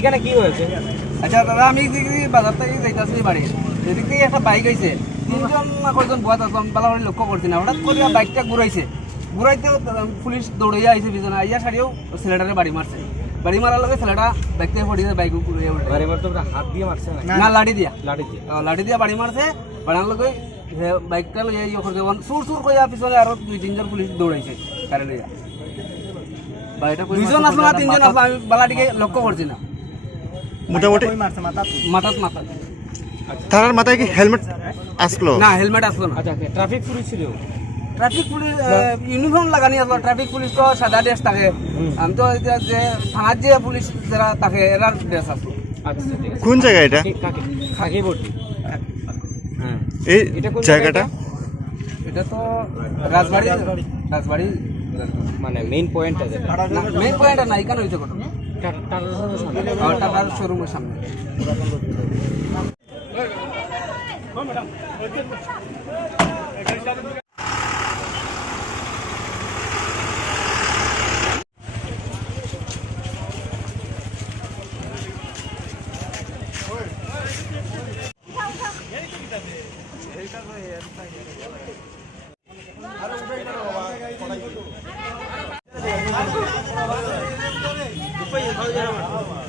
এখানে কি হয়েছে? আচ্ছা দাদা আমি বাজার থেকে যাইতাছি বাড়ি। এদিক থেকে একটা বাইক আইছে। তিনজন না কয়জন বুয়া থাকলাম বালা লক্ষ্য করছি না। হঠাৎ করে বাইকটা ঘুরাইছে। ঘুরাইতেও পুলিশ দৌড়াইয়া আইছে পিছনে আইয়া সারিয়েও ছেলেটারে বাড়ি মারছে। বাড়ি মারার লগে ছেলেটা বাইক থেকে পড়িয়েছে বাইক ঘুরিয়ে বাড়ি মারতে হাত দিয়ে মারছে না না লাঠি দিয়া। লাঠি দিয়ে। লাঠি দিয়া বাড়ি মারছে। বাড়ার লগে বাইকটা লইয়া ইয়ে করছে। সুর সুর কইয়া পিছনে আরও দুই তিনজন পুলিশ দৌড়াইছে। কারে দুইজন আসলো না তিনজন আসলো আমি বালাটিকে লক্ষ্য করছি না। মোটামুটি মাথাত মাথা তার মাথায় কি হেলমেট আসলো? না হেলমেট আসলো না। আচ্ছা ট্রাফিক পুলিশ ছিল? ট্রাফিক পুলিশ ইউনিফর্ম লাগানি আসলো। ট্রাফিক পুলিশ তো সাদা ড্রেস থাকে। আমি তো এতিয়া যে থানার যে পুলিশ যারা থাকে এরার ড্রেস আসলো। আচ্ছা ঠিক আছে। কোন জায়গা এটা? হ্যাঁ এই এটা কোন জায়গাটা? এটা তো রাজবাড়ি রাজবাড়ি। মানে মেইন পয়েন্টটা যেটা মেইন পয়েন্টটা না এখানে হইছে ঘটনা টাটার শোরুমের সামনে এইটা তো Calma, calma.